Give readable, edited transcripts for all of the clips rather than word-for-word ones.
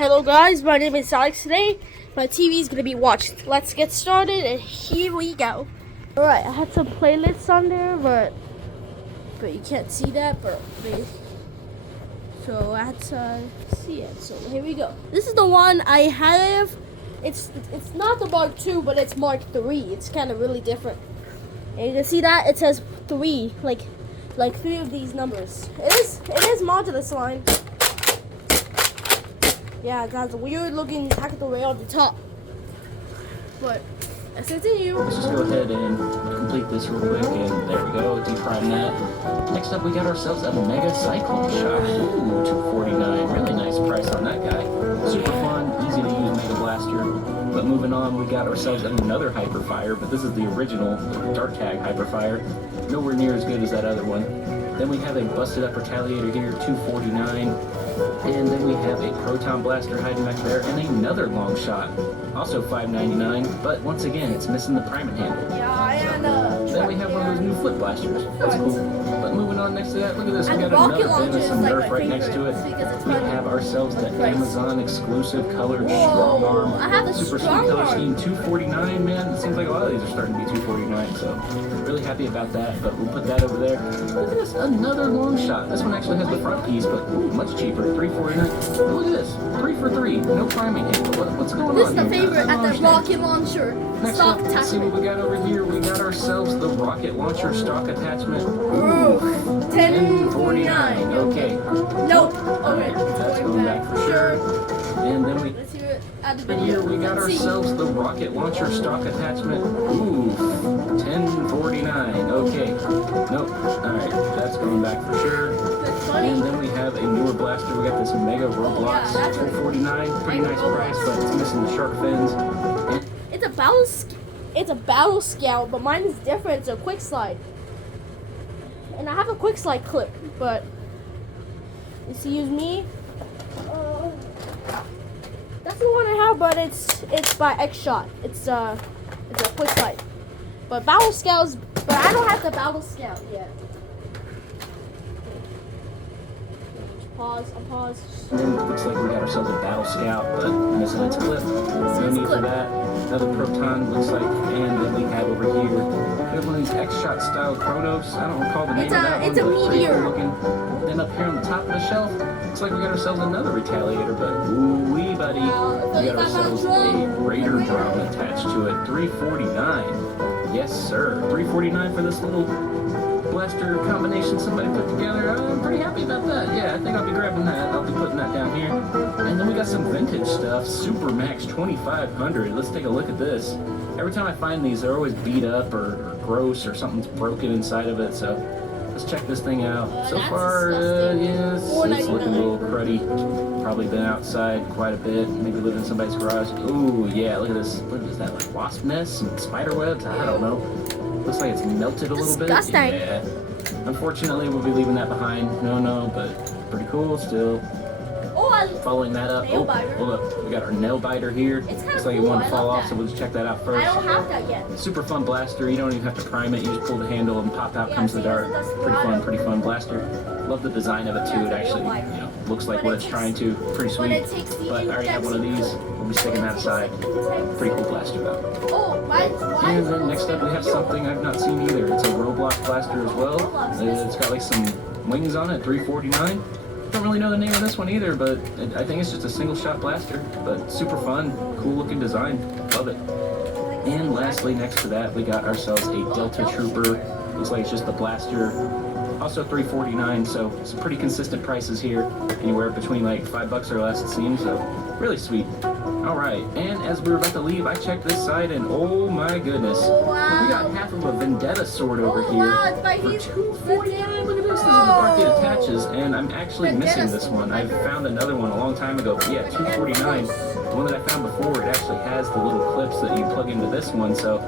Hello guys, my name is Alex. Today my TV is going to be watched. Let's get started and here we go. Alright, I had some playlists on there, but you can't see that, so I had to see it. So here we go. This is the one I have. It's not the Mark II, but it's Mark III. It's kind of really different. And you can see that it says 3, like 3 of these numbers. It is Modulus line. Yeah, it has a weird looking tactical rail on the top. But let's continue. Let's just go ahead and complete this real quick, and there we go, deprime that. Next up, we got ourselves a Mega Cyclone Shot. Ooh, $249. Really nice price on that guy. Super fun, easy to use Mega Blaster. But moving on, we got ourselves another Hyperfire, but this is the original Dart Tag Hyperfire. Nowhere near as good as that other one. Then we have a Busted Up Retaliator here, $249. And then we have a Proton Blaster hiding back there, and another Long Shot, also $5.99. But once again, it's missing the priming handle. Then we have one of those new Flip Blasters. That's cool. But moving on next to that, look at this. We got another Venison Nerf right next to it. We have ourselves the Amazon exclusive colored Strong Arm. Super sweet color scheme, $249. Man, it seems like a lot of these are starting to be $249. So really happy about that. But we'll put that over there. Look at this, another Long Shot. This one actually has the front piece, but ooh, much cheaper. $349. Look at this, 3 for 3. No priming handle. What's going on here? This is the favorite at the rocket launcher. Next Stock up, let's see attachment. what we got over here. We got ourselves the rocket launcher stock attachment. Ooh, $10.49. Okay. Nope. Okay. That's going back for sure. And then we Let's hear it at the video. here we got Let's see. ourselves the rocket launcher stock attachment. Ooh, $10.49. Okay. Nope. Alright, that's going back for sure. That's funny. And then we have a newer blaster. We got this Mega Roblox, that's a- $449. Pretty nice price, but it's missing the shark fins. And It's a battle scout, but mine is different. It's a quick slide. And I have a quick slide clip, but excuse me. That's the one I have, but it's by X Shot. It's a quick slide. But battle scouts, but I don't have the battle scout yet. Pause. And then it looks like we got ourselves a Battle Scout, but missing its clip. No need for that. Another Proton looks like, and then we have over here, we have one of these X-Shot style Chronos. I don't recall the name of that It's a one, but pretty meteor. cool looking. Then up here on the top of the shelf, looks like we got ourselves another Retaliator, but ooh-wee, buddy. We got ourselves a Raider drum attached to it, $349. Yes, sir. $349 for this little blaster combination somebody put together. I'm pretty happy about that. Yeah, I think I'll be grabbing that. I'll be putting that down here. And then we got some vintage stuff. Super Max 2500. Let's take a look at this. Every time I find these, they're always beat up or gross or something's broken inside of it. So let's check this thing out. So that's far, disgusting. yes, it's looking a $4.99. little cruddy. Probably been outside quite a bit. Maybe lived in somebody's garage. Ooh, yeah, look at this. What is that, like wasp nests and spider webs? I don't know. Looks like it's melted a little bit. Disgusting. Yeah. Unfortunately, we'll be leaving that behind. No, but pretty cool still. Following that up. Nail Oh, biter. hold up. We got our nail biter here. It's kinda Looks like it cool. wanted I to fall love off, that. so we'll just check that out I first. don't have that yet. Super fun blaster. You don't even have to prime it. You just pull the handle and pop out Yeah, comes the see, dart. that's Pretty fun blaster. Love the design of it too. It actually, looks like what it's trying to. Pretty sweet. But I already have one of these. We'll be sticking that aside. Pretty cool blaster though. Oh, why And then next up we have something I've not seen either. It's a Roblox blaster as well. It's got like some wings on it, $349. Don't really know the name of this one either, but I think it's just a single shot blaster, but super fun, cool looking design. Love it. And lastly, next to that, we got ourselves a Delta Trooper. Looks like it's just the blaster. Also $349, so some pretty consistent prices here. Anywhere between like $5 or less, it seems, so really sweet. All right, and as we were about to leave, I checked this side, and oh my goodness. Wow. We got half of a Vendetta sword over Oh, here. wow, it's by For these $249. Look at this. This is the part that attaches, and I'm actually missing this one. I found another one a long time ago, but yeah, $249. The one that I found before, it actually has the little clips that you plug into this one, so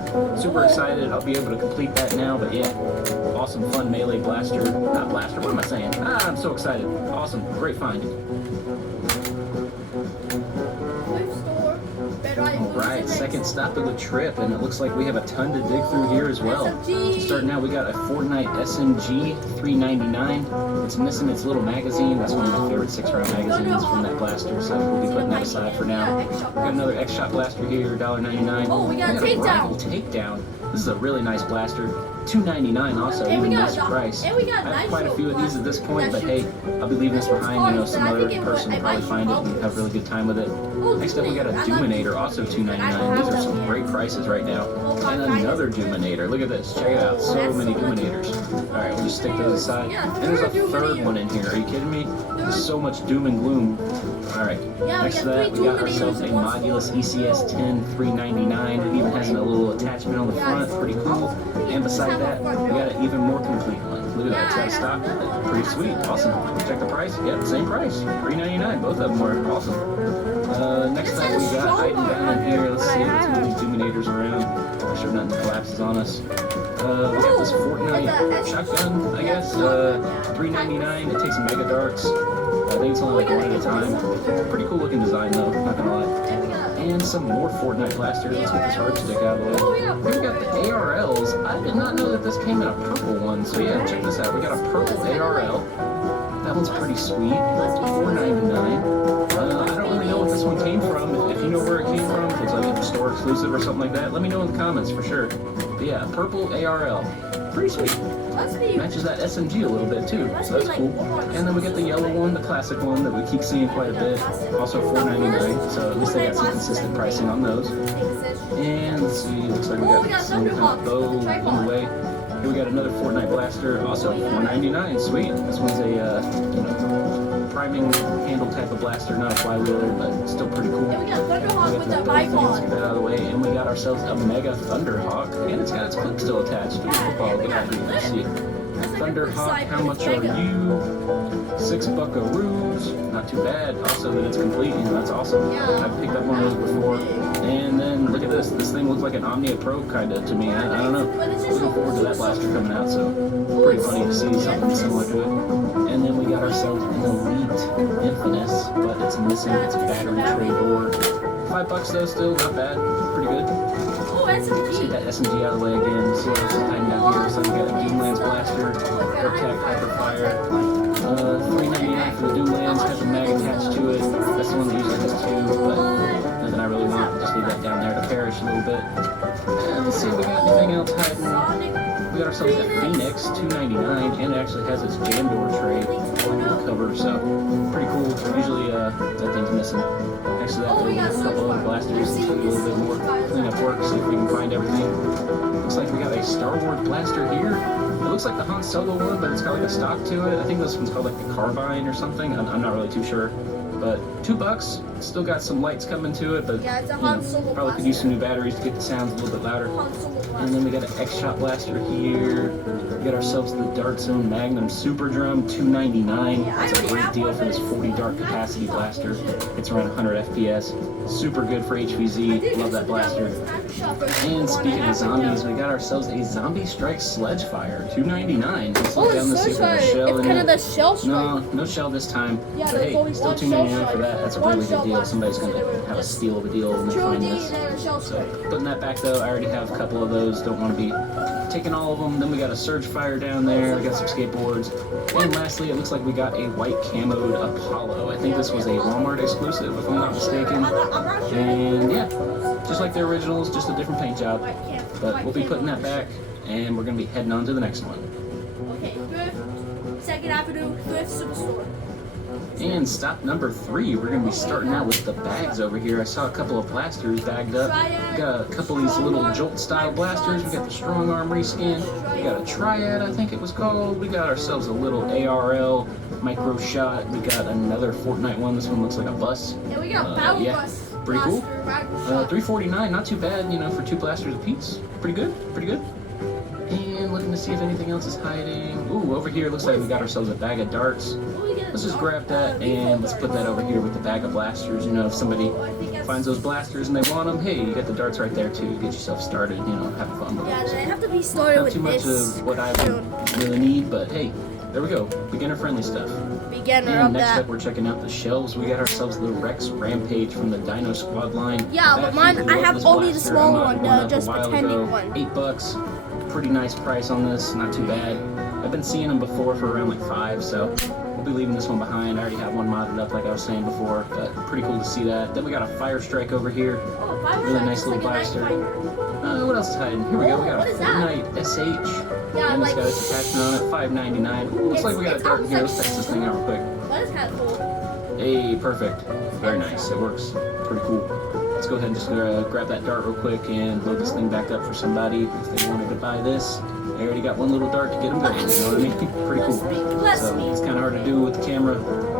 super excited. I'll be able to complete that now, but yeah, awesome, fun melee blaster. Not blaster, what am I saying? I'm so excited. Awesome, great find. Alright, second stop of the trip, and it looks like we have a ton to dig through here as well. SMG. To start now, we got a Fortnite SMG $399. It's missing its little magazine. That's one of my favorite 6-round magazines from that blaster, so we'll be putting that that aside for now. We got another X-Shot blaster here, $1.99. Oh, we got a Rival takedown. This is a really nice blaster. $2.99 also, And we even got this a- price. and we got I have quite a Nitro few of these at this point, but blaster. hey, I'll be leaving this behind. You know, some But I other think it person will would- probably I find it might and have a really good time with it. Oh, Next up, we got a I like Doominator, also $2.99. These are some great prices right now. And another Doominator. Look at this. Check it out. So many Doominators. All right, we'll just stick those aside. And there's a third one in here. Are you kidding me? There's so much doom and gloom. All right. Yeah, Next to that, we got ourselves a Modulus ECS-10, $3.99. It even has a little attachment on the front. Pretty cool. And beside that, we got an even more complete one. Look at that. It's got a stock. Pretty sweet. Awesome. Check the price. Yep, same price. $3.99. Both of them were awesome. Next up, we got hiding down in here. Let's see. Let's move these Doominators around. Make sure nothing collapses on us. We got this Fortnite shotgun, I guess. $3.99. It takes mega darts. I think it's only like one at a time. Pretty cool looking design though, not gonna lie. And some more Fortnite blasters. Let's get this hard stick out of the way. Here we got the ARLs. I did not know that this came in a purple one. So yeah, check this out. We got a purple ARL. That one's pretty sweet. $4.99. I don't really know what this one came from. If you know where it came from, if it's like a store exclusive or something like that, let me know in the comments for sure. But yeah, purple ARL. Pretty sweet. Matches that SMG a little bit too, so that's cool. And then we get the yellow one, the classic one that we keep seeing quite a bit. Also $4.99, so at least they got some consistent pricing on those. And let's see, looks like we got some kind of bow in the way. Here we got another Fortnite blaster, also $4.99. Sweet. This one's a you know, priming handle type of blaster, not a flywheeler, but still pretty cool. And we got Thunderhawk with the Let's bipod. get that out of the way, and we got ourselves a Mega Thunderhawk, and it's got its clip still attached. Ooh, football, get out here, let's see. Thunderhawk, how much are you? 6 buckaroos, not too bad. Also that it's complete, you know, that's awesome. I've picked up one of those before. And then look at this, this thing looks like an Omnia Pro kind of to me. I don't know. Looking forward to that blaster coming out, so pretty funny to see something similar to it. And then we got ourselves an Elite Infinite, but it's missing its battery tray door. $5 though, still not bad, pretty good. Let's get that SMG out of the way again. See what's hiding down here. So we got a Doomlands blaster, Airtech Hyperfire. $3.99 for the Doomlands. Has a mag attached to it. That's the one that usually has 2, but nothing I really want. Just leave that down there to perish a little bit. And let's see if we got anything else hiding. We got ourselves a Phoenix, $2.99, and it actually has its jam door tray on the cover, so pretty cool. Usually that thing's missing. Next to that, we got a couple other blasters. Let's do a little bit more cleanup work, see if we can find everything. Looks like we got a Star Wars blaster here. It looks like the Han Solo one, but it's got like a stock to it. I think this one's called like the Carbine or something. I'm not really too sure. But $2, still got some lights coming to it, but Yeah, it's a you Han know, Solo probably could use some new batteries to get the sounds a little bit louder. And then we got an X-Shot blaster here. We got ourselves the Dart Zone Magnum Super Drum, $2.99. That's a great deal for this 40 dart capacity blaster. It's around 100 FPS. Super good for HVZ. Love that blaster. And speaking of zombies, we got ourselves a Zombie Strike Sledgefire, $2.99. Let's look down to see if there's a shell It's in kind it. of the shell strike. No, no shell this time. Yeah, But there's hey, only still one $2.99 shell for that. That's a really good deal. Somebody's going to have a steal of a deal when they find this. So, putting that back though, I already have a couple of those. Don't want to be taking all of them. Then we got a Surge Fire down there. We got some skateboards. And lastly, it looks like we got a white camoed Apollo. I think this was a Walmart exclusive, if I'm not mistaken. And yeah, just like the originals, just a different paint job. But we'll be putting that back, and we're going to be heading on to the next one. Okay, Thrift, 2nd Avenue, Thrift Superstore. And stop number 3, we're going to be starting out with the bags over here. I saw a couple of blasters bagged up. We got a couple of these little Jolt-style blasters. We got the Strong Arm reskin. We got a Triad, I think it was called. We got ourselves a little ARL Micro Shot. We got another Fortnite one. This one looks like a bus. Yeah, we got Battle yeah, Bus. pretty cool. Blaster, $3.49, not too bad, you know, for 2 blasters apiece. Pretty good, pretty good. And looking to see if anything else is hiding. Ooh, over here looks like we got ourselves a bag of darts. Let's just grab that and let's put that over here with the bag of blasters. You know, if somebody finds those blasters and they want them, hey, you got the darts right there too. Get yourself started, you know, have fun with Yeah, it. they have to be started Not with too much this. of what I would really need, but hey, there we go. Beginner friendly stuff. Beginner And of next that. up, we're checking out the shelves. We got ourselves the Rex Rampage from the Dino Squad line. Yeah, but mine, Absolutely I love have this only the blaster. small I modded one, up a just while pretending ago. one. $8. Pretty nice price on this. Not too bad. I've been seeing them before for around like 5, so I'll be leaving this one behind. I already have one modded up like I was saying before, but pretty cool to see that. Then we got a Fire Strike over here. Oh, Fire Really Strike, nice it's little like a knife blaster. finder. What else is hiding? Here we go. We got What a is that? Fortnite SH. Yeah, And it's like, got its attachment on it, $5.99. Ooh, looks like we got a it's dart in here. almost Let's test this thing out real quick. that is kind of cool. Hey, perfect. Very nice. It works pretty cool. Let's go ahead and just grab that dart real quick and load this thing back up for somebody if they wanted to buy this. They already got one little dart to get them going, you know what I mean? Pretty cool. Bless So me. it's kind of hard to do with the camera,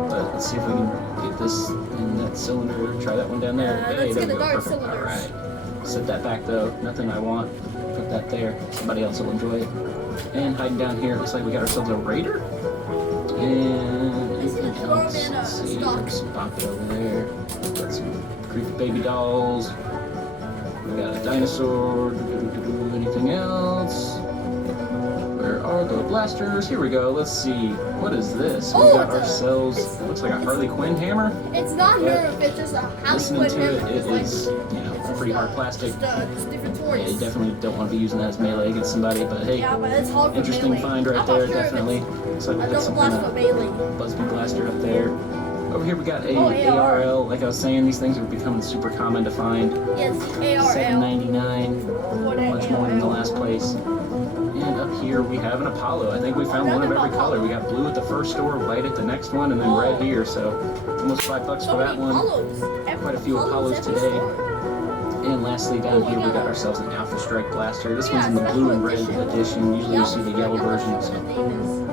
but let's see if we can get this in that cylinder. Try that one down there. Hey, let's there get we the go. dart Perfect. cylinders. Alright. Set that back though. Nothing I want. Put that there. Somebody else will enjoy it. And hiding down here, looks like we got ourselves a Raider. And This is anything a else? German, Let's see. stock. There's some Baka over there. Got some creepy baby dolls. We got a dinosaur. Anything else? Where are the blasters? Here we go. Let's see. What is this? We Oh, got it's a- ourselves. it's- Looks like a Harley Quinn hammer. It's not But Nerf, it's just a Harley Listening Quinn to it, hammer. it It's like- is, pretty hard plastic. Just different Yeah, you toys. definitely don't want to be using that as melee against somebody, but hey, Yeah, but it's hard for interesting melee. find right I'm there, not sure if definitely. it's Looks like we a got double some blast kind for of melee. Busby blaster up there. Over here we got a Oh, AR. ARL. Like I was saying, these things are becoming super common to find. Yes, ARL. $7.99, What much more than the last place. And up here we have an Apollo. I think we found one of every color. We got blue at the first store, white at the next one, and then red here. So almost $5 for that one. Quite a few Apollos today. And lastly, down here we got ourselves an Alpha Strike blaster. This one's in the blue and red edition. Usually you see the yellow version. So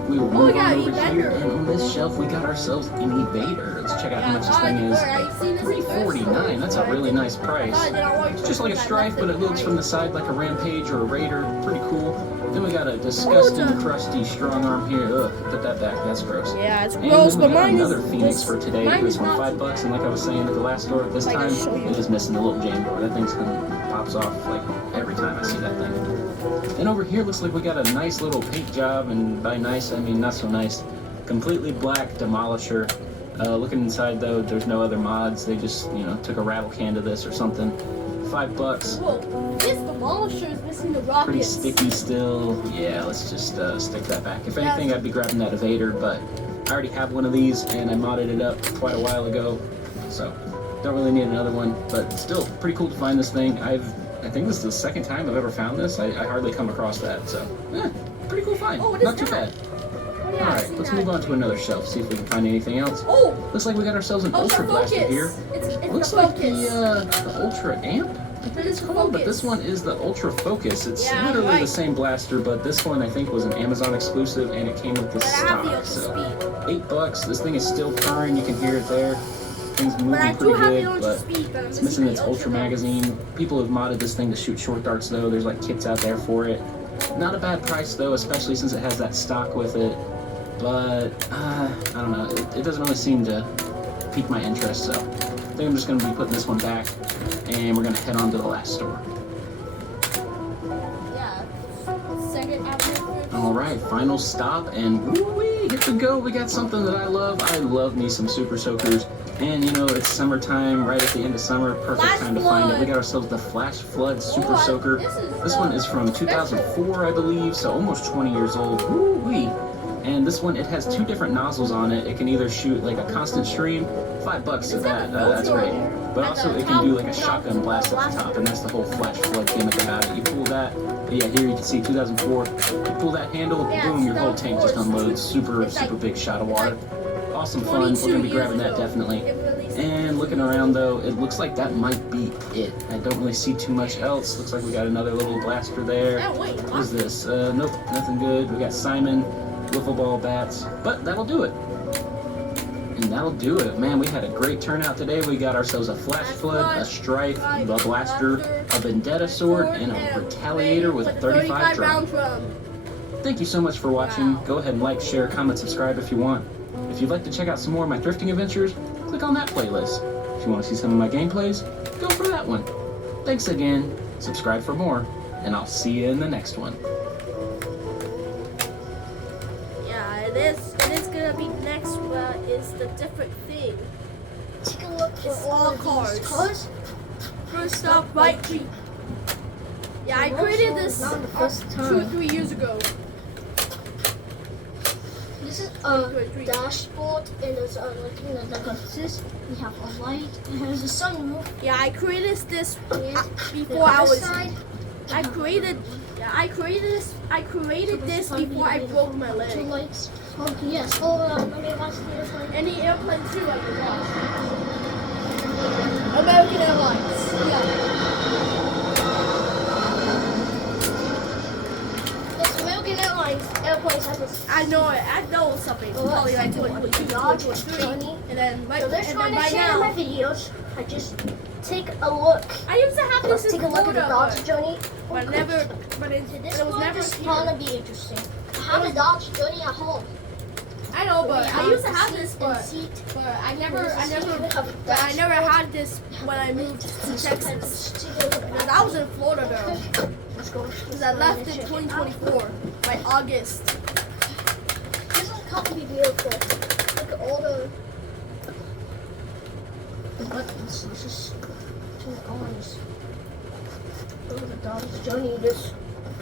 we will move on over here. And on this shelf we got ourselves an Evader. Let's check out how much this thing is. $349. That's a really nice price. It's just like a Strife, but it looks from the side like a Rampage or a Raider. Pretty cool. Then we got a disgusting, crusty strong arm here. Ugh, put that back. That's gross. Yeah, it's And gross, then but we got mine is another Phoenix for today. mine This is one not $5, and like I was saying at the last store, this Like, I'll time show you. it is missing the little jam door. That thing's gonna pops off like every time I see that thing. And over here looks like we got a nice little paint job, and by nice I mean not so nice. Completely black Demolisher. Looking inside though, there's no other mods. They just took a rattle can to this or something. $5. Whoa, this Demolisher is missing the Pretty rockets. sticky still. Yeah, let's just stick that back. If anything, I'd be grabbing that Evader, but I already have one of these and I modded it up quite a while ago, so don't really need another one. But still, pretty cool to find this thing. I think this is the second time I've ever found this. I hardly come across that, so pretty cool find. Oh, what is Not too that? bad. Oh, yeah, All I've right, seen let's that. move on to another shelf. See if we can find anything else. Oh, Looks like we got ourselves an Ultra Blaster focus. here. It's Looks the like focus. the Ultra Amp, I think it's called, but this one is the Ultra Focus. It's Yeah, literally right. the same blaster, but this one I think was an Amazon exclusive, and it came with the But I have the stock. Ultra So Speed. $8. This thing is still purring. You can hear it there. Thing's moving But I do pretty have the good, Ultra but Speed, but I'm it's missing its the Ultra magazine. People have modded this thing to shoot short darts though. There's like kits out there for it. Not a bad price though, especially since it has that stock with it. But I don't know. It doesn't really seem to pique my interest. So I think I'm just going to be putting this one back, and we're going to head on to the last store. Yeah, second after. All right, final stop, and woo-wee, here we go. We got something that I love. I love me some Super Soakers. And it's summertime, right at the end of summer. Perfect Flash time to find it. Flood. We got ourselves the Flash Flood Super Oh, Soaker. This one is from 2004, I believe, so almost 20 years old. Woo-wee. And this one, it has two different nozzles on it. It can either shoot like a constant stream, $5 for that. That's great. But also, it can do like a shotgun blast at the top, and that's the whole Flash Flood gimmick about it. You pull that. But yeah, here you can see 2004. You pull that handle, boom, your whole tank just unloads. Super big shot of water. Awesome fun. We're gonna be grabbing that definitely. And looking around though, it looks like that might be it. I don't really see too much else. Looks like we got another little blaster there. What is this? Nope, nothing good. We got Simon, wiffle ball bats, but that'll do it. And that'll do it. Man, we had a great turnout today. We got ourselves a Flash Flood, a Strife, a Blaster, a Vendetta Sword, and a Retaliator with a 35 drum. Thank you so much for watching. Go ahead and like, share, comment, subscribe if you want. If you'd like to check out some more of my thrifting adventures, click on that playlist. If you want to see some of my gameplays, go for that one. Thanks again, subscribe for more, and I'll see you in the next one. Yeah, it is gonna be next, but it's the different thing. Take a look It's for all these cards. colors. First up, right tree. Yeah, I created this Not the first 2 time. or 3 years ago. This This is a dashboard, and there's like this. We have a light. And there's a sunroof. Yeah, I created this And before the I other was. side, I created this before I broke my Two leg. lights. Okay, yes. Hold on. Let me watch the airplane. Any airplane too, I can watch. American Airlines. Yeah. Yes, American Airlines airplanes have this. I know it. I know something. Probably like 2022, 2023, and then right, So they're and then trying to right share my now. videos. I just take a look. I used to have this in Take a look at the Florida, Dodge Journey. but never. But it This was one never is here. gonna be interesting. I have a Dodge Journey at home. I know, but I used to have the this, seat and but seat. I There's never, a I seat. never, We have a but I never dashboard. had this when I moved to Texas. Because I was in Florida though. Let's go. Because I left in 2024 by August. This is going to be beautiful. Look at all the buttons. Let's just turn it on. Look at the Dodge Journey this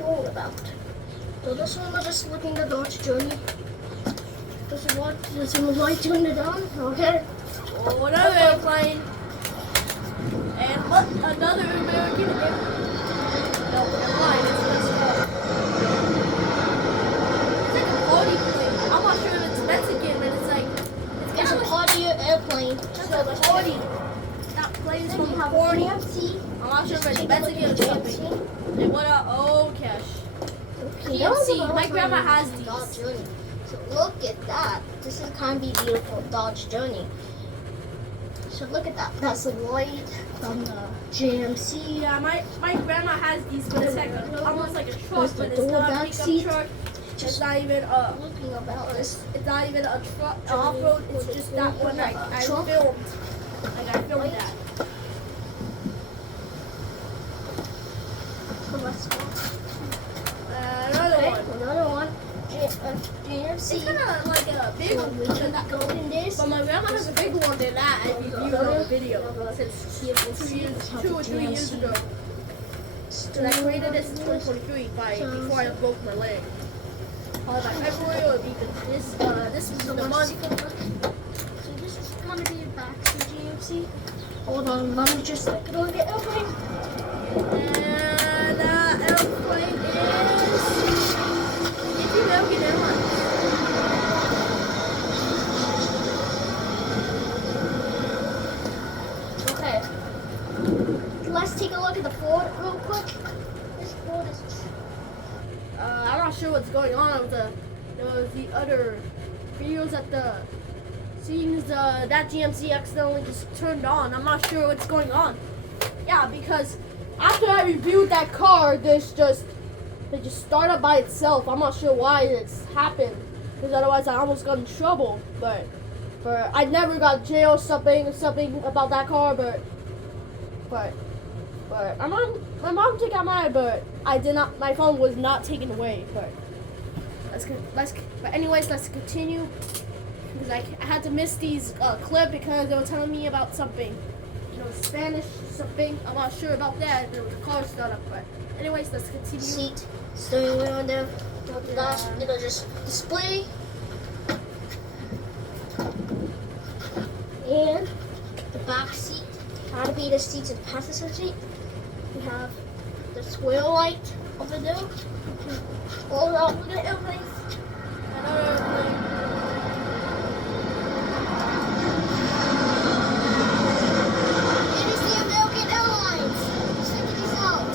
all about. So this one we're just looking at the Dodge Journey. Does the light turn it on? Okay. Oh, another airplane. And look, another American airplane. No, never mind. It's just it's like a party plane. I'm not sure if it's Mexican, but it's like It's kind a of like party airplane. so the party. That plane is Then from you have party. a GMC. I'm not sure if it's Take a look Mexican or at the something. GMC. And what else? Oh, cash. Okay, GMC. My grandma has these. Dodge Journey. So look at that. This is kind of be beautiful Dodge Journey. So look at that. That's the light from the GMC. Yeah, my grandma has these, but it's like almost like a truck, There's the but it's door not a back pickup seat. truck. It's Just not even looking about this. it's not even a truck off road. It's just that one I Truck. filmed. Like I filmed that. So let's go. Another Okay, one. another one. GMC. It's kind of like a big So one we than can that. go in this. But my grandma has a bigger one than that. I reviewed on the video since 2 or 3 years ago. And I created this in 2023 before I broke my leg. By February or this was So the let's month. take a look. So this is gonna be back to GMC. Hold on, let me just look at all the airplane. And airplane is it's American Airlines. Okay. Let's take a look at the Ford real quick. This Ford is I'm not sure what's going on with the other videos at the seems that GMC accidentally just turned on. I'm not sure what's going on. Yeah, because after I reviewed that car, it just started by itself. I'm not sure why it's happened, because otherwise I almost got in trouble. But I never got jail or something about that car. But my mom took out mine, but I did not. My phone was not taken away. But but anyways, let's continue. Because I had to miss these clip because they were telling me about something, Spanish something. I'm not sure about that. There was a car startup, but anyways, let's continue. seat, steering wheel in there. Dash, just display. And the back seat. How to be the seats in the passenger seat. We have the swirl light over there. All out with the airplane. Another airplane. It is the American Airlines. Check these out.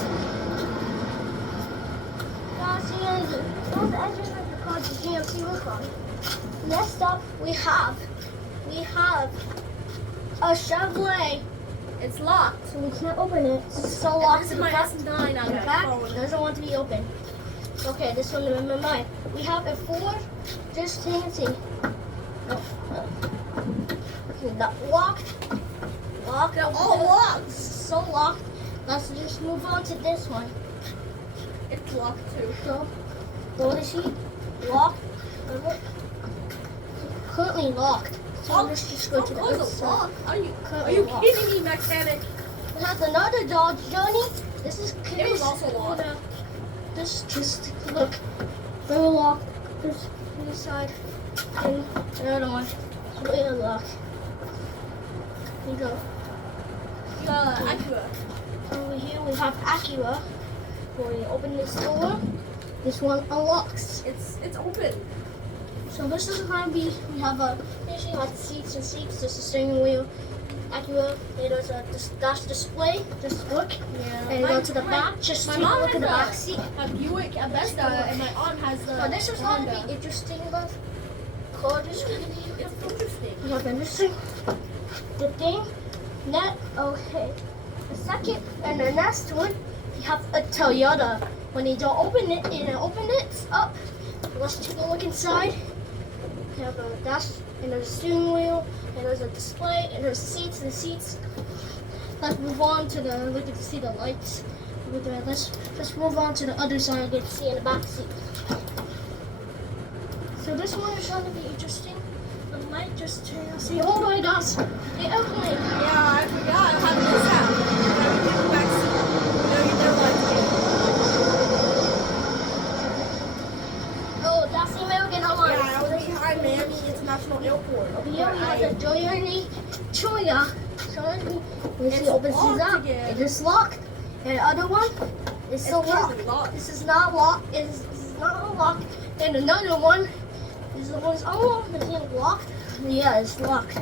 That's the engine. That's the engine of the car the GMC look like. Next up, we have a Chevrolet. It's locked. So we can't open it. It's so And locked this to is the my back. S9 on The that back phone. doesn't want to be open. Okay, this one remember mine. We have a Ford. Just fancy. No. Locked. Locked. all locked. So locked. Let's just move on to this one. It's locked too. So, door sheet. Locked. Currently locked. So let's just go to the other side. locked. Are you Currently locked. kidding me, mechanic? We have another Dodge Journey. This is It was also locked. This just look very locked. There's this side. And another one. Wheel lock. Here you go. Acura. Over here we have Acura. When you open this door, this one unlocks. It's open. So this is going to be, we have a, usually like seats and seats, there's a steering wheel, Acura, there's a dash display, just look, and you go to the back, just take a look at the back seat. A Buick, a Vesta, and my aunt has the So this is going to Honda. be interesting, but car is going to be It's interesting. you have interesting. The thing, that, okay. The second, and the next one, you have a Toyota. When you don't open it, it's up. Let's take a look inside. You have a dash, and there's a steering wheel, and there's a display, and there's seats and seats. Let's move on to the, look at see the lights. Let's move on to the other side and get to see in the back seat. So this one is going to be interesting. The light just turn on. See, oh my gosh, the airplane. Yeah, I forgot how to do that. Have a back seat. You never like Oh, that's the American Airlines. Yeah, I was behind Miami International Airport. Over here we have the Journey Choya. We see It's opens locked these up. again. It is locked. And the other one is still currently locked. locked. This is not locked. This is not unlocked. And another one is the one's the thing locked. Yeah, it's locked.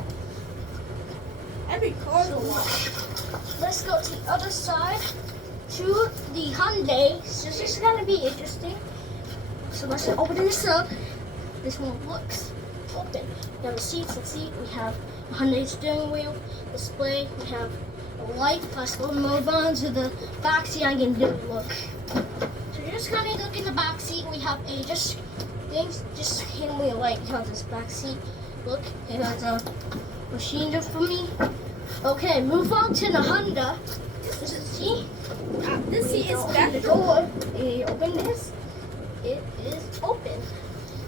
Every car's a lock. Let's go to the other side to the Hyundai. So this is gonna be interesting. So let's open this up. This one looks open. We have the seats. Let's see. We have a Hyundai steering wheel, display. We have a light. Let's move on to the back seat. I can do it. Look. So you're just gonna look in the back seat. We have a just hand me a light. You have this back seat. Look, it has a machine just for me. Okay, move on to the Honda. This is see. This seat is Open back the door. And you open this. It is open.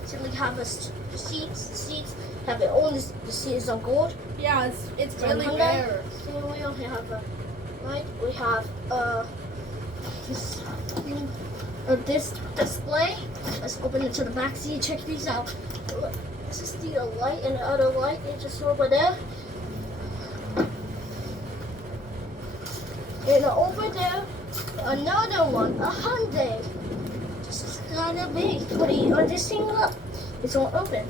So we have a seats. Have it on. The seat is on gold. Yeah, it's So really Honda, rare. steering wheel. We have a light. We have this display. Let's open it to the back seat. Check these out. Look, this is the light, and the other light is just over there. And over there, another one, a Hyundai. This is kind of big. What do you this thing up? It's all open.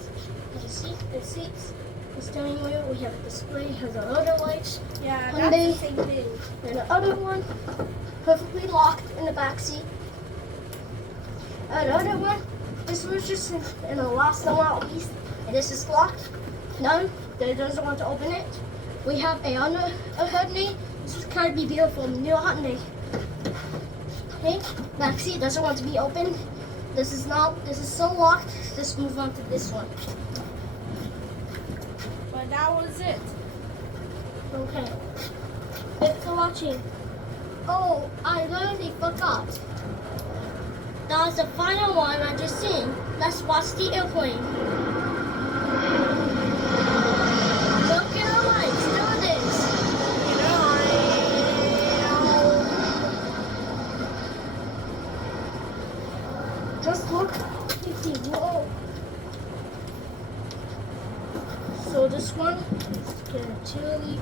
You see the seats, the steering wheel. We have a display. Has other lights. Yeah, Hyundai. that's the same thing. And the other one, perfectly locked in the back seat. Another one, this was just in the last but not least, and this is locked. None, that doesn't want to open it. We have a Hyundai. This is kind of be beautiful, new Hyundai. Okay, back seat doesn't want to be opened. This is so locked. Let's move on to this one. But that was it. Okay. Thanks for watching. Oh, I literally forgot. That was the final one I just seen. Let's watch the airplane. Look at the lights. Do this. Just look. Whoa. So this one is chili.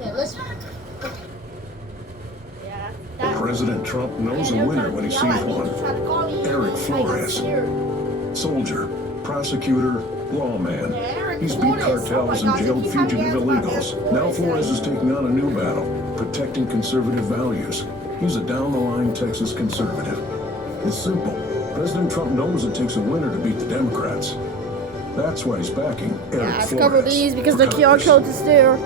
Yeah, let's. Yeah. President Trump knows a winner when he sees one. Eric Flores. Soldier, prosecutor, lawman. He's beat cartels and jailed fugitive illegals. Now Flores is taking on a new battle, protecting conservative values. He's a down-the-line Texas conservative. It's simple. President Trump knows it takes a winner to beat the Democrats. That's why he's backing Eric I've Flores. covered these because for the QR Congress. code is there.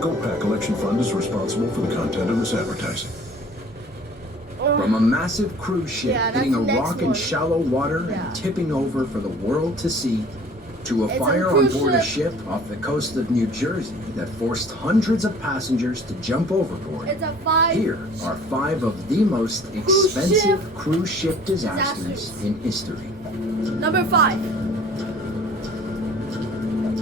GoPac Election Fund is responsible for the content of this advertising. From a massive cruise ship Yeah, that's hitting a the next rock in one. shallow water Yeah. and tipping over for the world to see, to a It's a fire on cruise board a ship. ship off the coast of New Jersey that forced hundreds of passengers to jump overboard. It's a 5. Here are 5 of the most expensive ship cruise ship disasters disasters. in history. Number 5.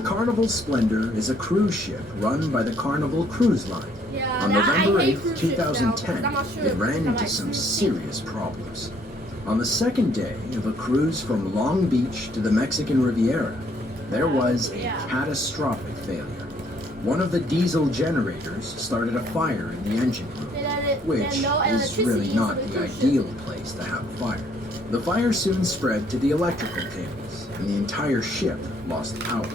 Carnival Splendor is a cruise ship run by the Carnival Cruise Line. Yeah, On that, I November hate 8th, cruise ships now, 2010, because I'm not sure it if ran it's into like some cruise serious problems. On the second day of a cruise from Long Beach to the Mexican Riviera, there was a catastrophic failure. One of the diesel generators started a fire in the engine room, which is really not the ideal place to have a fire. The fire soon spread to the electrical cables, and the entire ship lost power.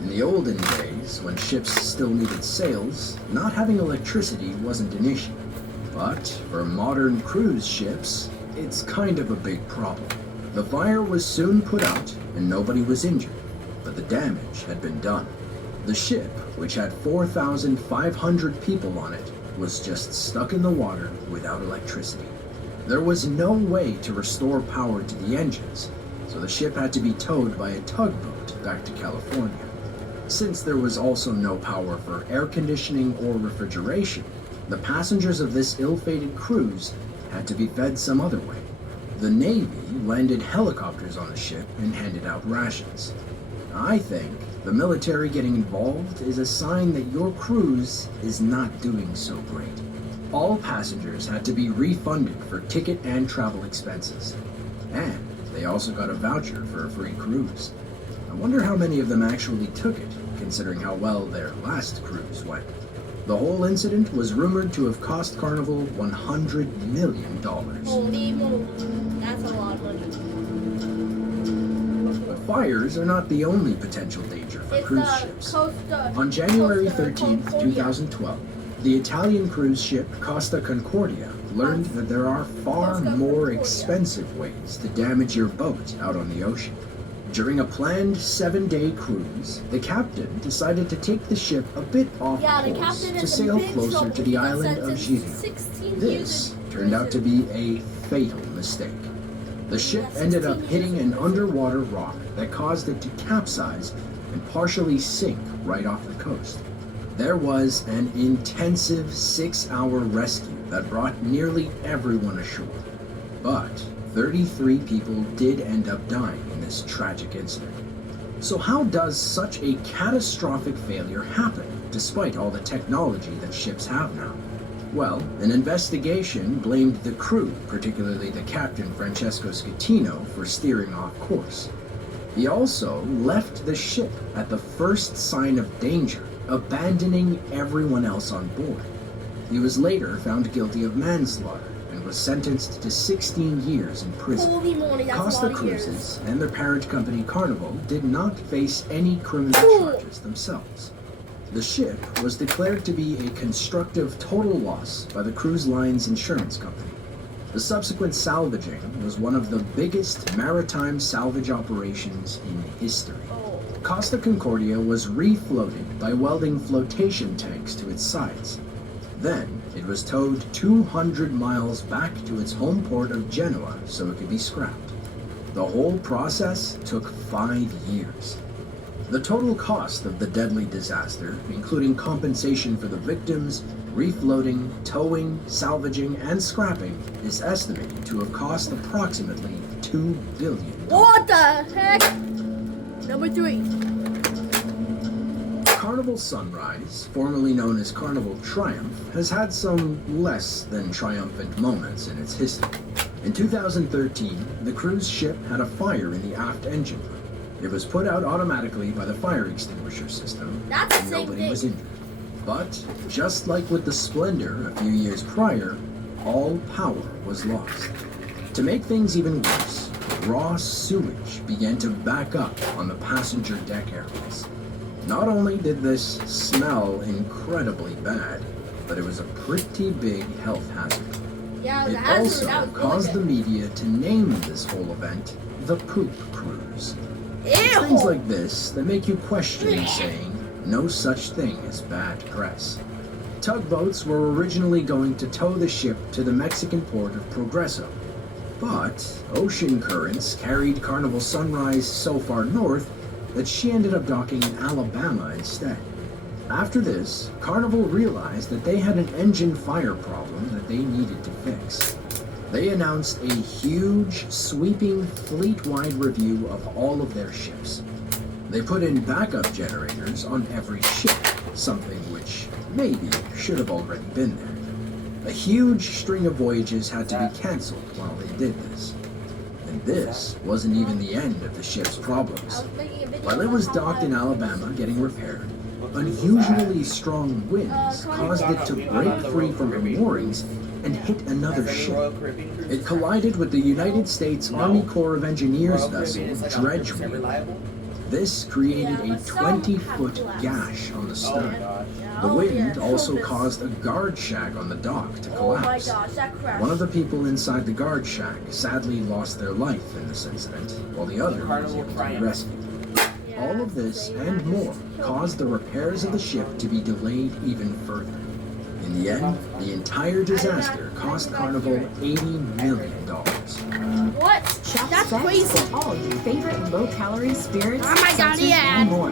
In the olden days, when ships still needed sails, not having electricity wasn't an issue. But for modern cruise ships, it's kind of a big problem. The fire was soon put out, and nobody was injured, but the damage had been done. The ship, which had 4,500 people on it, was just stuck in the water without electricity. There was no way to restore power to the engines, so the ship had to be towed by a tugboat back to California. Since there was also no power for air conditioning or refrigeration, the passengers of this ill-fated cruise had to be fed some other way. The Navy landed helicopters on the ship and handed out rations. I think the military getting involved is a sign that your cruise is not doing so great. All passengers had to be refunded for ticket and travel expenses. And they also got a voucher for a free cruise. I wonder how many of them actually took it, considering how well their last cruise went. The whole incident was rumored to have cost Carnival $100 million. Holy moly, that's a lot of money. But fires are not the only potential danger for It's cruise the ships. Costa. On January Costa 13th, Concordia. 2012, the Italian cruise ship Costa Concordia learned that there are far Costa more Concordia. expensive ways to damage your boat out on the ocean. During a planned 7-day cruise, the captain decided to take the ship a bit off Yeah, the course captain to is sail in big closer trouble. to He the got island of sentenced Giglio. 16 This years in turned out to prison. be a fatal mistake. The ship Yeah, ended up 16 hitting years an in prison. underwater rock that caused it to capsize and partially sink right off the coast. There was an intensive 6-hour rescue that brought nearly everyone ashore. But 33 people did end up dying in this tragic incident. So how does such a catastrophic failure happen, despite all the technology that ships have now? Well, an investigation blamed the crew, particularly the captain Francesco Schettino, for steering off course. He also left the ship at the first sign of danger, abandoning everyone else on board. He was later found guilty of manslaughter and was sentenced to 16 years in prison. Holy moly, that's a Costa lot of years. Cruises and their parent company Carnival did not face any criminal charges themselves. The ship was declared to be a constructive total loss by the cruise line's insurance company. The subsequent salvaging was one of the biggest maritime salvage operations in history. Costa Concordia was refloated by welding flotation tanks to its sides. Then, it was towed 200 miles back to its home port of Genoa so it could be scrapped. The whole process took 5 years. The total cost of the deadly disaster, including compensation for the victims, refloating, towing, salvaging, and scrapping, is estimated to have cost approximately $2 billion. What the heck? Number 3. Carnival Sunrise, formerly known as Carnival Triumph, has had some less than triumphant moments in its history. In 2013, the cruise ship had a fire in the aft engine room. It was put out automatically by the fire extinguisher system, That's the and same nobody thing. was injured. But, just like with the Splendor a few years prior, all power was lost. To make things even worse, raw sewage began to back up on the passenger deck areas. Not only did this smell incredibly bad, but it was a pretty big health hazard. Yeah, the It hazard, also that was caused the really media to name this whole event the Poop Cruise. big. It's Ew! things like this that make you question saying no such thing as bad press. Tugboats were originally going to tow the ship to the Mexican port of Progreso, but ocean currents carried Carnival Sunrise so far north that she ended up docking in Alabama instead. After this, Carnival realized that they had an engine fire problem that they needed to fix. They announced a huge, sweeping, fleet-wide review of all of their ships. They put in backup generators on every ship, something which maybe should have already been there. A huge string of voyages had to be cancelled while they did this. And this wasn't even the end of the ship's problems. While it was docked in Alabama getting repaired, unusually strong winds caused it to break free from her moorings and hit another ship. It collided with the United States Army Corps of Engineers vessel Dredgewheel. This created a 20-foot gash on the stern. The wind also caused a guard shack on the dock to collapse. One of the people inside the guard shack sadly lost their life in this incident, while the other was able to be rescued. All of this and more caused the repairs of the ship to be delayed even further. In the end, the entire disaster cost Carnival $80 million. What? Shop That's specs crazy. for all your favorite low-calorie spirits, Oh my God, seltzers, yeah. and more.